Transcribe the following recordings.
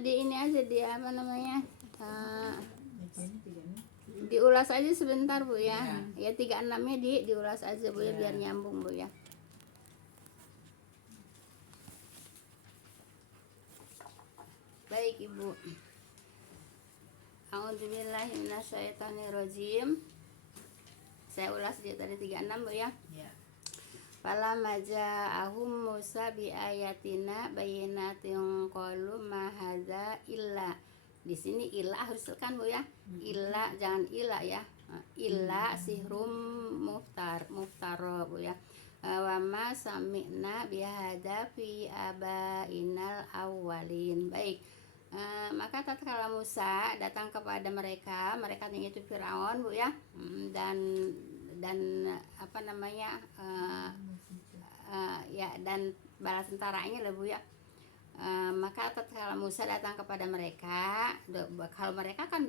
di ini aja dia apa namanya, diulas aja sebentar Bu ya. Ya 36-nya diulas aja Bu ya, biar nyambung Bu ya. Baik Ibu. A'udzubillahi minasyaitonirrajim. Saya ulas dia tadi 36 Bu ya. Fala maja'ahum Musa bi ayatina bayyinatin qalu ma hadza illa. Di sini illa harus kan Bu ya. Illa, jangan illa ya. Illa sihrum muftara Bu ya. Wa ma sami'na bi hadza fi abainal awwalin. Baik. Maka tatkala Musa datang kepada mereka yang itu Firaun Bu ya, dan apa namanya, ya dan bala tentaranya lah Bu ya. Maka tatkala Musa datang kepada mereka, kalau mereka kan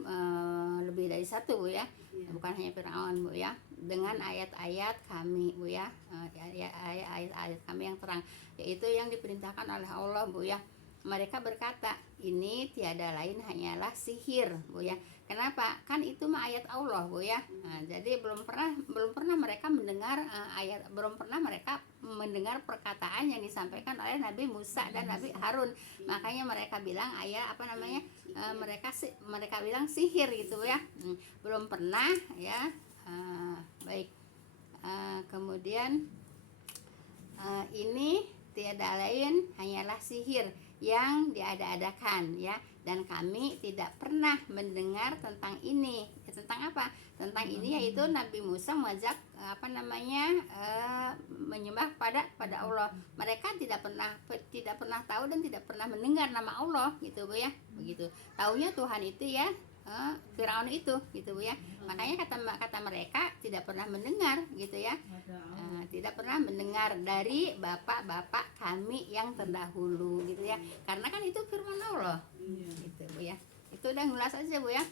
lebih dari satu Bu ya, bukan hanya Firaun Bu ya, dengan ayat-ayat kami Bu ya, ayat-ayat kami yang terang, yaitu yang diperintahkan oleh Allah Bu ya. Mereka berkata, ini tiada lain hanyalah sihir Bu ya. Kenapa? Kan itu mah ayat Allah Bu ya. Nah, jadi belum pernah mereka mendengar belum pernah mereka mendengar perkataan yang disampaikan oleh Nabi Musa dan Nabi Harun. Makanya mereka bilang mereka bilang sihir gitu ya. Belum pernah ya. Baik. Kemudian ini tiada lain hanyalah sihir yang diada-adakan ya, dan kami tidak pernah mendengar tentang ini. Tentang apa? Tentang ini yaitu Nabi Musa mengajak menyembah pada Allah. Mereka tidak pernah tahu dan tidak pernah mendengar nama Allah gitu Bu ya. Begitu. Taunya Tuhan itu ya Firaun itu gitu Bu ya. Makanya kata mereka tidak pernah mendengar gitu ya. Tidak pernah mendengar dari bapak-bapak kami yang terdahulu gitu ya. Karena kan itu firman Allah. Gitu Bu ya. Itu udah ngulas aja Bu ya.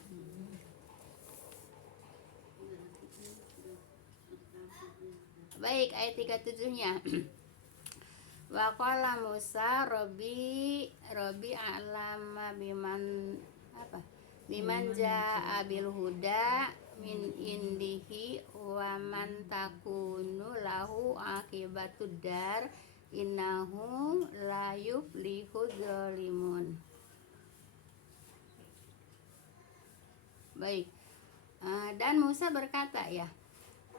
Baik, ayat 37-nya. Wa qala Musa Rabbi a'lama biman ja'a bil huda min indihi wa man takunu lahu akibatud dar innahu la yuflihuz zalimun. Baik. Dan Musa berkata ya,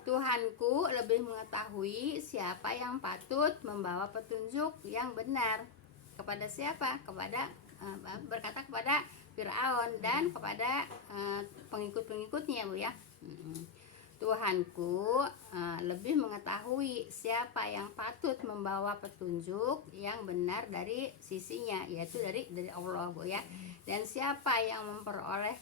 Tuhanku lebih mengetahui siapa yang patut membawa petunjuk yang benar. Kepada siapa? Berkata kepada Firaun dan kepada pengikut-pengikutnya Bu ya. Tuhanku lebih mengetahui siapa yang patut membawa petunjuk yang benar dari sisinya, yaitu dari Allah Bu ya. Dan siapa yang memperoleh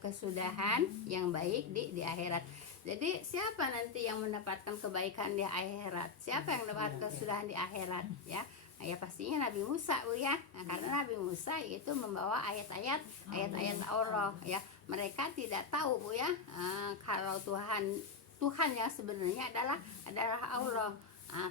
kesudahan yang baik di akhirat. Jadi siapa nanti yang mendapatkan kebaikan di akhirat? Siapa yang mendapat kesudahan di akhirat ya? Ya pastinya Nabi Musa Bu ya. Karena Nabi Musa itu membawa ayat-ayat Allah ya. Mereka tidak tahu Bu ya, kalau Tuhan yang sebenarnya adalah Allah.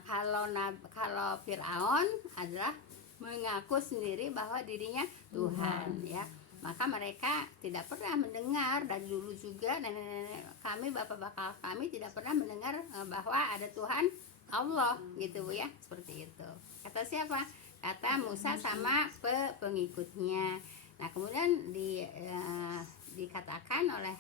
Kalau Firaun adalah mengaku sendiri bahwa dirinya Tuhan ya. Maka mereka tidak pernah mendengar, dan dulu juga nenek-nenek kami, bapak-bapak kami tidak pernah mendengar bahwa ada Tuhan Allah gitu Bu ya. Seperti itu. Kata siapa? Kata Musa sama pengikutnya. Nah kemudian dikatakan oleh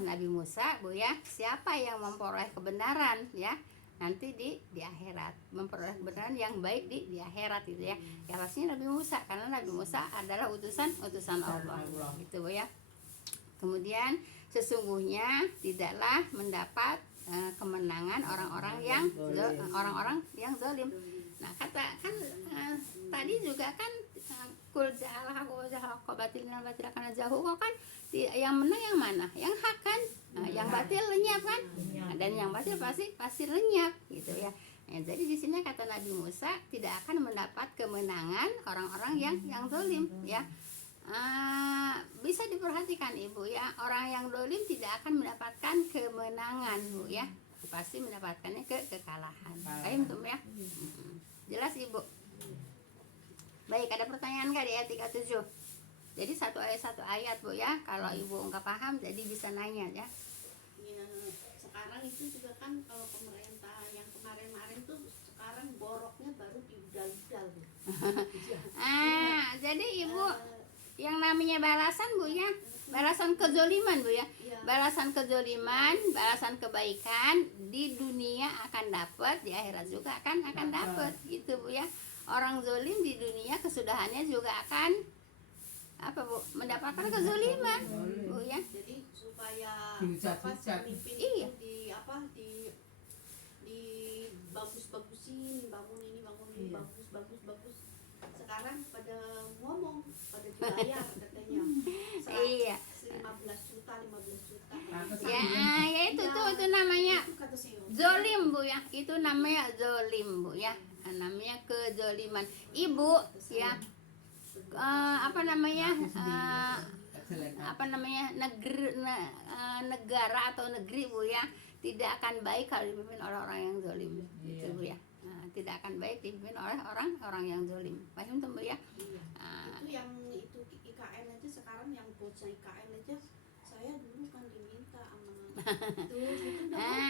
Nabi Musa Bu ya, siapa yang memperoleh kebenaran ya nanti di akhirat, memperoleh kebenaran yang baik di akhirat gitu ya. Ya pastinya Nabi Musa, karena Nabi Musa adalah utusan Allah gitu Bu ya. Kemudian sesungguhnya tidaklah mendapat kemenangan orang-orang yang zalim. Nah kata kan tadi juga kan kul ja'al haqqa zahaqa batilna karena jauh kan yang menang yang mana? Yang hak kan? Yang batil lenyap kan? Dan yang batil pasti lenyap gitu ya. Jadi di sini kata Nabi Musa tidak akan mendapat kemenangan orang-orang yang zalim ya. Bisa diperhatikan Ibu ya, orang yang zalim tidak akan mendapatkan kemenangan Bu ya, pasti mendapatkannya kekalahan. Paham tuh ya? Jelas Ibu? Baik, ada pertanyaan nggak di ayat 37? Jadi satu ayat Bu ya. Kalau Ibu nggak paham jadi bisa nanya ya. Ya, sekarang itu juga kan kalau pemerintah yang kemarin-kemarin tuh sekarang boroknya baru diudal-udal. Jadi Ibu yang namanya balasan Bu ya, balasan kezoliman Bu ya, balasan kezoliman, balasan kebaikan di dunia akan dapat, di akhirat juga akan dapat gitu Bu ya. Orang zolim di dunia kesudahannya juga akan apa Bu, mendapatkan kezoliman Bu ya. Jadi supaya Dihujat-hujat. pemimpin Iya. itu di bagus-bagusin, bangun ini Iya. bagus. Sekarang pada ngomong, pada dibayar katanya. Iya. 15 juta. Ya itu itu namanya Itu kata saya. zolim Bu ya, itu namanya zolim Bu ya. Namanya kezoliman. Ibu ya, apa namanya negara atau negeri Bu ya, tidak akan baik kalau dipimpin oleh orang yang zolim gitu Bu ya. Tidak akan baik dipimpin oleh orang yang zolim. Paham tuh Bu ya? Iya. Itu yang itu IKN aja sekarang, yang bocah IKN aja saya dulu kan diminta sama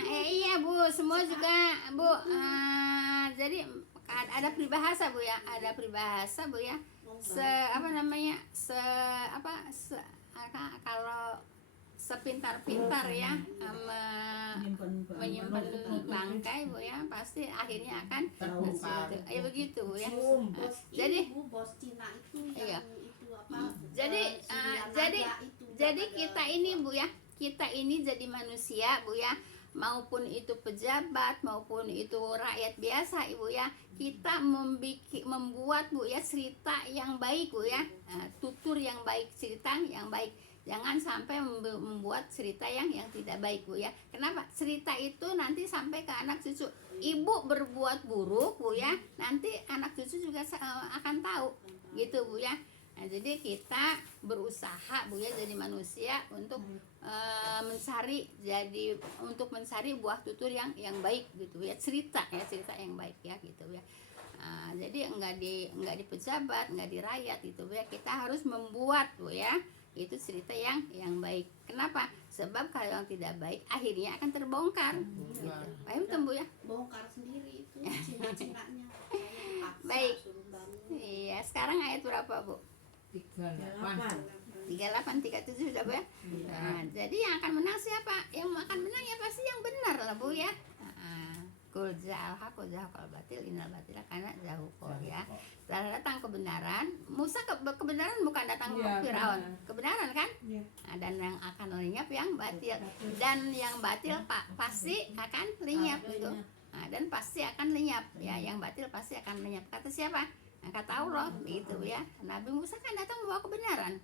Iya Bu, semua juga Bu. Jadi ada peribahasa Bu ya, ada peribahasa Bu ya. Kalau sepintar-pintar ya menyimpan bangkai Bu ya, pasti akhirnya akan Terbongkar. ya begitu Bu ya. bos Jadi bos Cina itu iya. yang itu apa? Jadi jadi kita ini Bu ya, kita ini jadi manusia Bu ya, maupun itu pejabat maupun itu rakyat biasa Ibu ya, kita membuat Bu ya cerita yang baik Bu ya, tutur yang baik, cerita yang baik. Jangan sampai membuat cerita yang tidak baik Bu ya. Kenapa? Cerita itu nanti sampai ke anak cucu. Ibu berbuat buruk Bu ya, nanti anak cucu juga akan tahu gitu Bu ya. Nah, jadi kita berusaha Bu ya, jadi manusia untuk mencari buah tutur yang baik gitu ya, cerita yang baik ya gitu ya. Jadi enggak di pejabat, enggak di rakyat gitu Bu ya. Kita harus membuat Bu ya, itu cerita yang baik. Kenapa? Sebab kalau yang tidak baik akhirnya akan terbongkar gitu. Paham tuh Bu ya? Bongkar sendiri itu Cina-cinanya. Baik. Suruh bangun. Iya, sekarang ayat berapa Bu? 38, 37 sudah Bu ya? Nah, jadi yang akan menang siapa? Yang akan menang ya pasti yang benar lah Bu ya. Kul ja'al haq wa zahaqal batil innal batila kana zahuqa ya. Setelah datang kebenaran, Musa kebenaran bukan datang ke Firaun. Kebenaran kan? Dan yang akan lenyap yang batil. Dan yang batil pasti akan lenyap gitu. Dan pasti akan lenyap ya, yang batil pasti akan lenyap. Kata siapa? Kata Allah begitu ya. Nabi Musa kan datang membawa kebenaran,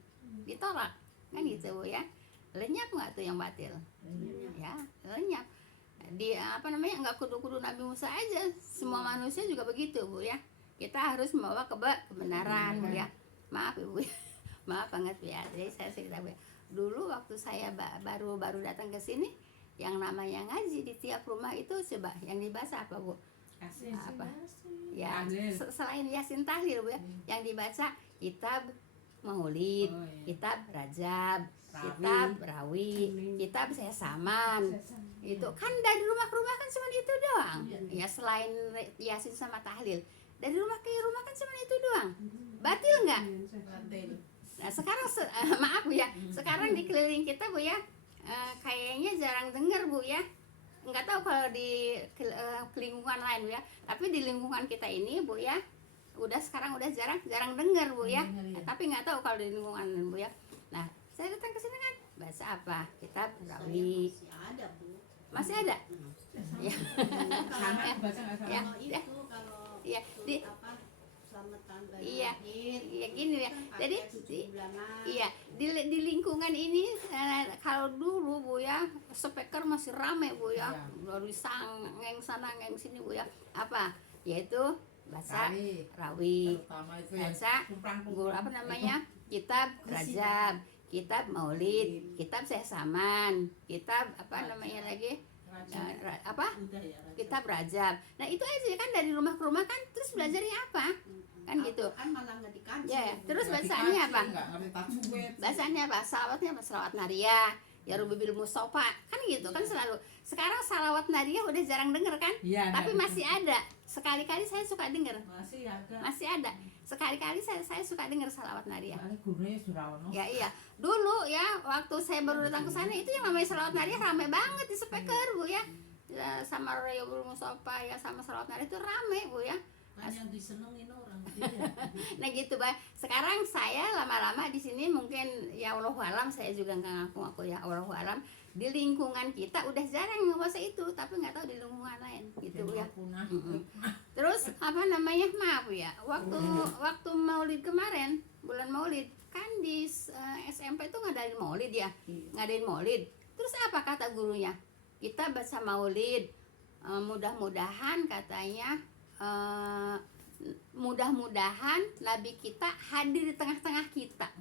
ditolak kan gitu ya. Lenyap nggak tuh yang batil? Ya lenyap. Nggak kudu Nabi Musa aja, semua manusia juga begitu Bu ya. Kita harus membawa kebenaran Bu ya. Maaf Ibu ya. Maaf banget Bu ya. Jadi saya cerita Bu ya. Dulu waktu saya baru datang ke sini, yang namanya ngaji di tiap rumah itu coba yang dibaca apa Bu? Apa? Ya, selain Yasin Tahlil Bu ya, yang dibaca kitab Maulid, kitab Rajab, kitab Rawi, kitab Sesaman. Itu kan dari rumah ke rumah kan cuma itu doang. Ya selain Yasin sama Tahlil, dari rumah ke rumah kan cuma itu doang. Batil nggak? Nah sekarang maaf Bu ya, sekarang di keliling kita Bu ya, kayaknya jarang dengar Bu ya. Nggak tahu kalau di lingkungan lain Bu ya, tapi di lingkungan kita ini Bu ya, sekarang udah jarang dengar Bu ya. Tapi nggak tahu kalau di lingkungan Bu ya. Nah saya datang ke sini kan baca apa? Kitab Rawi. Masih ada Bu. Masih ada? Ya. Ya. Kalau Iya, selamat tanggal iya, lahir. iya gini ya. Kan Jadi ada 7 bulanan. iya di lingkungan ini kalau dulu Bu ya, speaker masih rame Bu ya, dari ngeng sana ngeng sini Bu ya. Apa? Yaitu baca Rawi, baca apa namanya? Kitab Rajab, kitab Maulid, kitab Sesaman, kitab apa namanya lagi? apa Udah ya, Raja. kita belajar. Nah itu aja kan, dari rumah ke rumah kan, terus belajarnya apa kan gitu Al-Quran malah nggak dikaji. ya. Terus Nggak bacaannya dikaji, apa? nggak ngerti tajwid. Bacaannya apa? Salawatnya apa? Salawat Nariyah, ya Rubi bil Mustofa kan gitu kan selalu. Sekarang salawat Nariyah udah jarang denger kan, Iya, tapi nggak masih ada. Sekali-kali saya suka denger, Masih ada. sekali-kali saya suka denger salawat Nariyah. Soalnya gurunya sudah ono. Ya iya, dulu ya waktu saya baru datang ke sana itu yang namanya salawat Nariyah rame banget di speaker Bu ya. Ya, sama Rayul Mustofa ya, sama salawat Nariyah itu rame Bu ya. Kan yang disenengin orang. Nah gitu Bah. Sekarang saya lama-lama di sini mungkin ya Allahu alam, saya juga nggak ngaku ya Allahu alam. Di lingkungan kita udah jarang ngebaca itu, tapi nggak tahu di lingkungan lain gitu Bu ya. Punah. Terus apa namanya, maaf ya, waktu Maulid kemarin, bulan Maulid kan di SMP tuh ngadain Maulid ya, ngadain Maulid. Terus apa kata gurunya? Kita baca Maulid, mudah-mudahan katanya, mudah-mudahan Nabi kita hadir di tengah-tengah kita.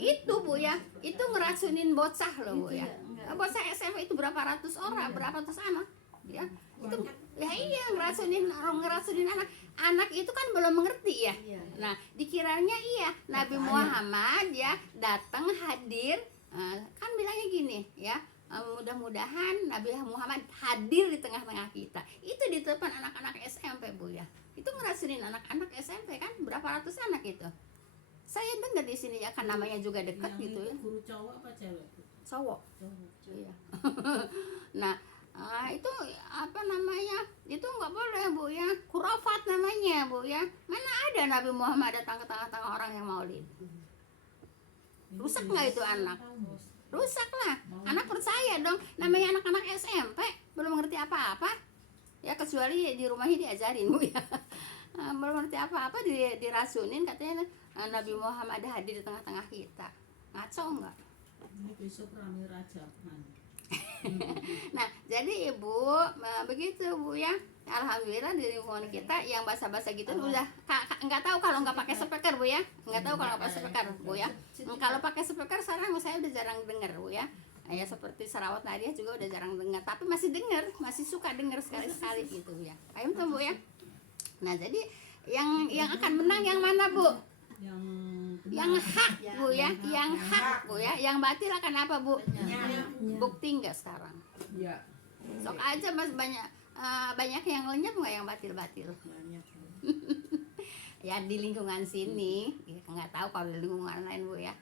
Itu Bu ya, itu ngeracunin bocah loh Bu ya. Bocah SMP itu berapa ratus orang, berapa ratus anak ya. Itu ya iya, ngeracunin anak itu kan belum mengerti ya. Nah dikiranya iya Nabi Muhammad ya datang hadir, kan bilangnya gini ya, mudah-mudahan Nabi Muhammad hadir di tengah-tengah kita. Itu di depan anak-anak SMP Bu ya. Itu ngeracunin anak-anak SMP kan, berapa ratus anak itu. Saya dengar di sini ya, kan namanya juga dekat Yang gitu itu ya. guru cowok apa cewek? Cowok. Cowok. Iya. Nah, itu apa namanya? Itu nggak boleh Bu ya. Khurafat namanya Bu ya. Mana ada Nabi Muhammad datang ke tengah-tengah orang yang maulid. Rusak nggak itu anak? Rusak lah. Anak percaya dong. Namanya anak-anak SMP belum mengerti apa-apa. Ya kecuali di rumahnya diajarin Bu ya. Belum mengerti apa-apa, diracunin katanya Nabi Muhammad ada hadir di tengah-tengah kita. Ngaco nggak? Ini besok rame Raja. Nah, jadi Ibu begitu Bu ya. Alhamdulillah di lingkungan kita yang bahasa-bahasa gitu udah nggak tahu kalau nggak pakai speaker Bu ya. Nggak tahu kalau nggak pakai speaker Bu ya. Kalau pakai speaker sekarang saya udah jarang dengar Bu ya. Ya seperti salawat Nariyah juga udah jarang dengar, tapi masih dengar, masih suka dengar sekali-sekali gitu ya. Ayo tuh Bu ya. Nah, jadi yang akan menang yang mana Bu? Yang hak Bu ya, yang hak Bu ya. Yang batil akan apa Bu? Bukti nggak sekarang? Iya. Sok aja Mas, banyak yang lenyap nggak yang batil-batil? Ya di lingkungan sini, ya, nggak tahu kalau di lingkungan lain Bu ya.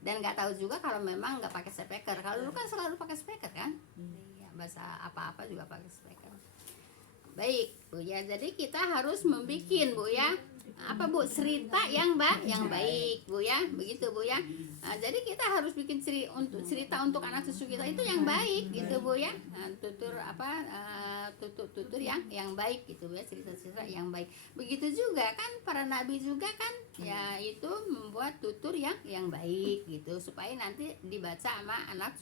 Dan nggak tahu juga kalau memang nggak pakai speaker. Kalau dulu kan selalu pakai speaker kan? Iya, bahasa apa-apa juga pakai speaker. Baik Bu ya, jadi kita harus membikin Bu ya, apa Bu, cerita yang baik Bu ya, begitu Bu ya. Jadi kita harus bikin cerita untuk anak cucu kita itu yang baik gitu Bu ya. Tutur tutur yang baik gitu ya, cerita-cerita yang baik. Begitu juga kan para nabi juga kan ya, itu membuat tutur yang baik gitu, supaya nanti dibaca sama anak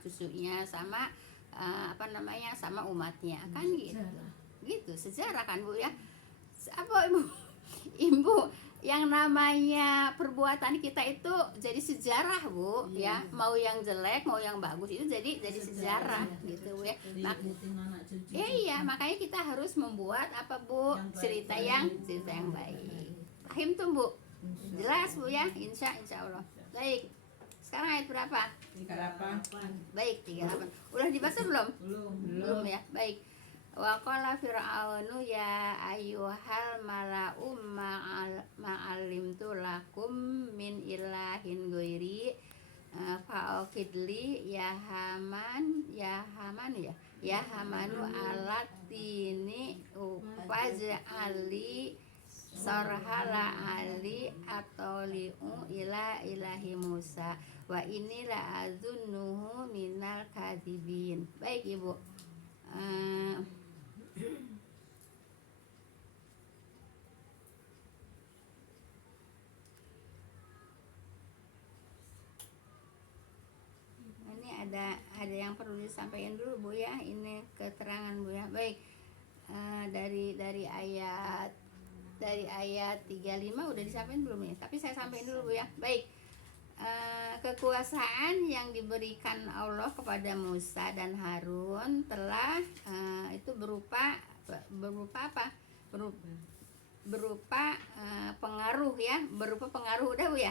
cucunya, sama sama umatnya kan gitu sejarah kan Bu ya. Apa Ibu yang namanya perbuatan kita itu jadi sejarah Bu ya, mau yang jelek mau yang bagus itu jadi sejarah gitu Bu ya. Iya, makanya kita harus membuat apa Bu, cerita yang baik. Paham tuh Bu? Jelas Bu ya, insya Allah. Baik, sekarang ayat berapa? 38. Baik, 38. Udah dibaca belum? Belum. Ya, baik. Wa qala fir'aunu ya ayyuhal mala'u ma'alimtu lakum min ilahin ghairi fa'aqidli ya hamanu alatini faj'ali sarhala ali atoli'u ila ilahi Musa wa inilah azunnuhu minal kadhibin. Baik Ibu. Ini ada yang perlu disampaikan dulu Bu ya, ini keterangan Bu ya. Baik, dari ayat 35 udah disampaikan belum ya? Tapi saya sampaikan dulu Bu ya. Baik, kekuasaan yang diberikan Allah kepada Musa dan Harun telah berupa apa? Berupa pengaruh ya, berupa pengaruh udah Bu ya.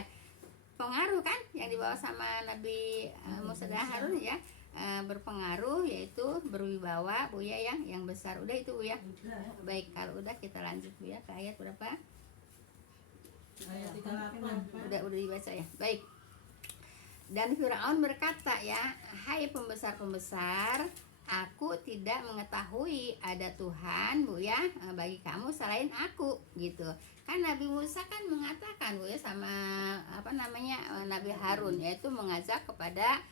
Pengaruh kan yang dibawa sama Nabi Musa dan Harun ya, berpengaruh yaitu berwibawa Bu ya, yang besar. Udah itu Bu ya. Baik, kalau udah kita lanjut Bu ya ke ayat berapa? Ayat 38. Udah dibaca ya. Baik. Dan Firaun berkata ya, hai pembesar-pembesar, aku tidak mengetahui ada Tuhan Bu ya bagi kamu selain aku gitu. Kan Nabi Musa kan mengatakan Bu ya sama Nabi Harun, yaitu mengajak kepada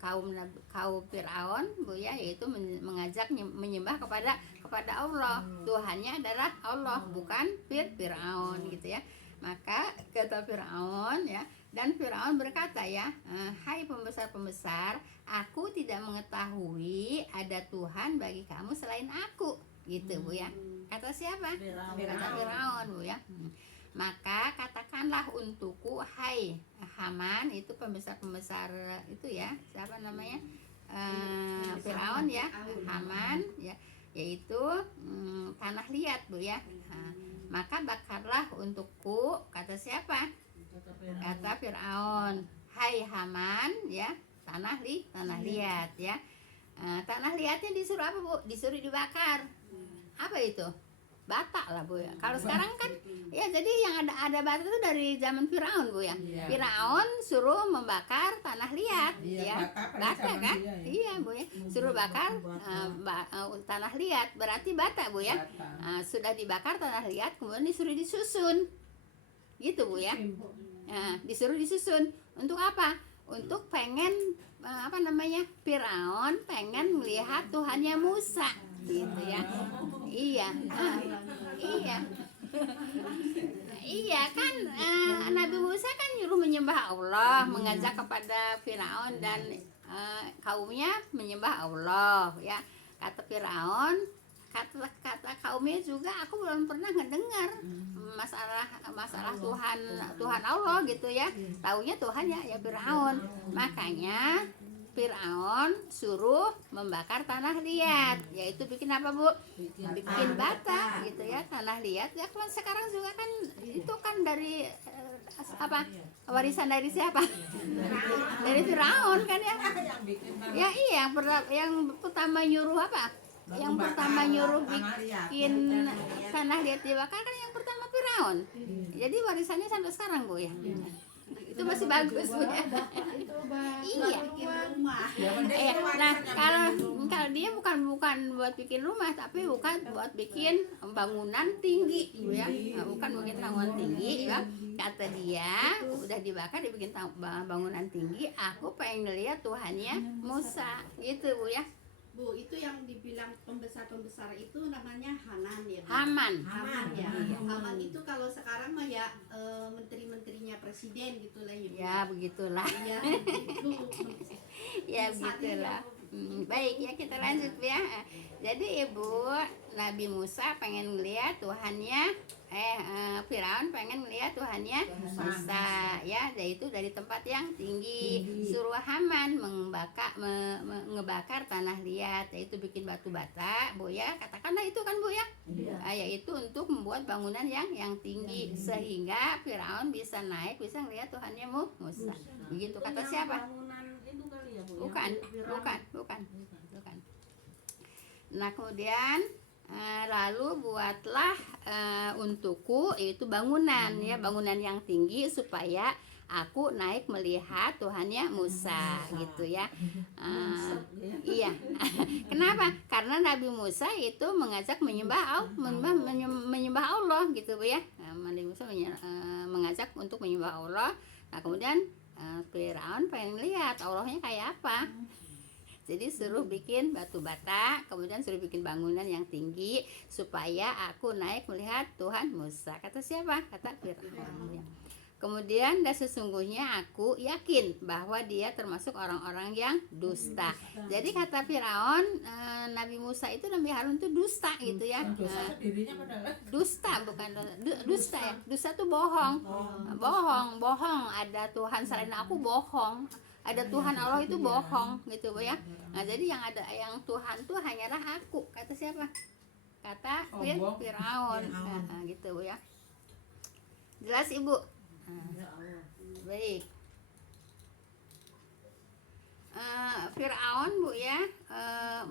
kaum Firaun Bu ya, yaitu mengajak menyembah kepada Allah. Tuhannya adalah Allah, bukan Firaun gitu ya. Maka kata Firaun ya, dan Firaun berkata ya, hai pembesar-pembesar, aku tidak mengetahui ada Tuhan bagi kamu selain aku gitu Bu ya. Kata siapa? Kata Firaun Bu ya. Maka katakanlah untukku, hai Haman, itu pembesar-pembesar itu ya, siapa namanya? Firaun ya, Haman ya, yaitu tanah liat Bu ya. Maka bakarlah untukku, kata siapa? Kata Firaun, hai Haman ya, tanah liat ya. Tanah liatnya disuruh apa Bu? Disuruh dibakar. Apa itu? Bata lah Bu ya. Kalau sekarang kan ya, jadi yang ada bata itu dari zaman Firaun Bu ya. Iya. Firaun suruh membakar tanah liat Iya, ya. bata pada Bata zaman kan? dia ya. Iya Bu ya. Suruh bakar tanah liat, berarti bata Bu ya. Bata. Sudah dibakar tanah liat, kemudian disuruh disusun. Gitu Bu ya. Disuruh disusun untuk apa? Untuk pengen Firaun pengen melihat Tuhannya Musa gitu ya. Iya. Iya kan, Nabi Musa kan nyuruh menyembah Allah, mengajak kepada Firaun dan kaumnya menyembah Allah ya. Kata Firaun, kata kaumnya juga, aku belum pernah ngedengar masalah Tuhan Allah gitu ya. Taunya Tuhan ya Firaun. Makanya Firaun suruh membakar tanah liat, yaitu bikin apa Bu? Bikin bata gitu ya, tanah liat ya. Kan sekarang juga kan itu kan dari warisan dari siapa? Dari Firaun kan ya. Ya iya, yang pertama nyuruh apa? Yang pertama nyuruh bikin tanah liat dibakar kan yang pertama Firaun. Jadi warisannya sampai sekarang Bu ya. Itu masih bagus Bu ya. Iya. Nah kalau dia bukan buat bikin rumah, tapi buat bikin bangunan tinggi Bu ya. Bukan bikin bangunan tinggi ya. Kata dia udah dibakar dibikin bangunan tinggi, aku pengen lihat Tuhannya Musa gitu Bu ya. Bu, itu yang dibilang pembesar-pembesar itu namanya Hanan ya Bu? Haman Ya. Haman itu kalau sekarang mah ya menteri-menterinya presiden gitu lah ya Bu. ya, begitulah. Ya, itu. Ya begitulah. Baik ya, kita lanjut ya. Jadi Ibu, Nabi Musa pengen ngeliat Tuhannya, Firaun pengen ngeliat Tuhannya Musa ya, yaitu dari tempat yang tinggi. Suruh Haman ngebakar tanah liat, yaitu bikin batu bata Bu ya. Katakanlah itu kan Bu ya. Yaitu untuk membuat bangunan yang tinggi sehingga Firaun bisa naik, bisa ngeliat Tuhannya Musa. Begitu kata siapa? Bukan. Nah kemudian lalu buatlah untukku itu bangunan ya, bangunan yang tinggi supaya aku naik melihat Tuhannya Musa gitu ya. Iya. Kenapa? Karena Nabi Musa itu mengajak menyembah Allah gitu Bu ya. Nabi Musa mengajak untuk menyembah Allah. Nah kemudian Firaun pengen lihat Allahnya kayak apa. Jadi suruh bikin batu bata, kemudian suruh bikin bangunan yang tinggi supaya aku naik melihat Tuhan Musa. Kata siapa? Kata Firaun. Kemudian dan sesungguhnya aku yakin bahwa dia termasuk orang-orang yang dusta. Jadi kata Firaun, Nabi Musa itu, Nabi Harun itu dusta gitu ya. Dusta bukan dusta ya. Dusta tuh bohong. Bohong. Ada Tuhan selain aku, bohong. ada Tuhan Allah itu bohong gitu Bu ya. Nah jadi yang Tuhan tuh hanyalah aku, kata siapa? Kata Sombong. Firaun. Nah, gitu Bu ya. Jelas Ibu? Baik. Firaun Bu ya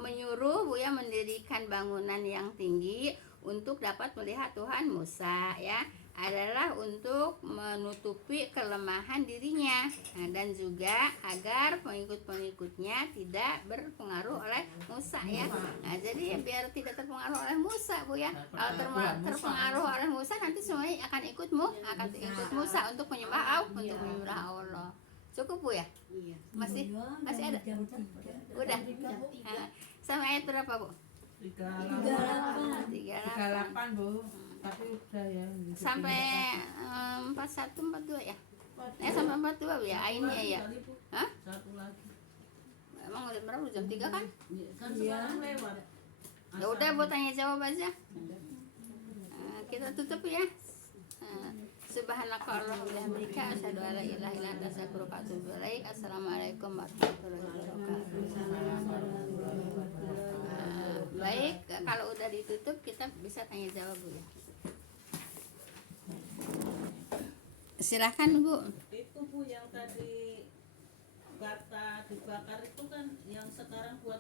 menyuruh Bu ya mendirikan bangunan yang tinggi untuk dapat melihat Tuhan Musa ya, adalah untuk menutupi kelemahan dirinya. Nah, dan juga agar pengikut-pengikutnya tidak berpengaruh oleh Musa ya. Nah jadi biar tidak terpengaruh oleh Musa Bu ya. Kalau terpengaruh oleh Musa nanti semuanya akan ikut Musa untuk menyembah Allah. Cukup Bu ya? Iya. Masih ada? Udah. Nah, sampai ayat berapa Bu? 38 38 Bu, tapi udah ya sampai 41 42 ya? Sampai 42 Bu ya ainnya ya. Hah? Satu lagi. Emang udah berapa? Jam 3 kan? Kan sekarang lewat. Ya udah Bu tanya jawab aja. Kita tutup ya. Subhanaka Allahumma bihamdika asyhadu an la ilaha illa anta astaghfiruka wa atubu ilaik. Assalamualaikum warahmatullahi wabarakatuh. Baik, kalau udah ditutup kita bisa tanya jawab Bu ya. Silahkan Bu. Itu Bu yang tadi bata dibakar itu kan yang sekarang buat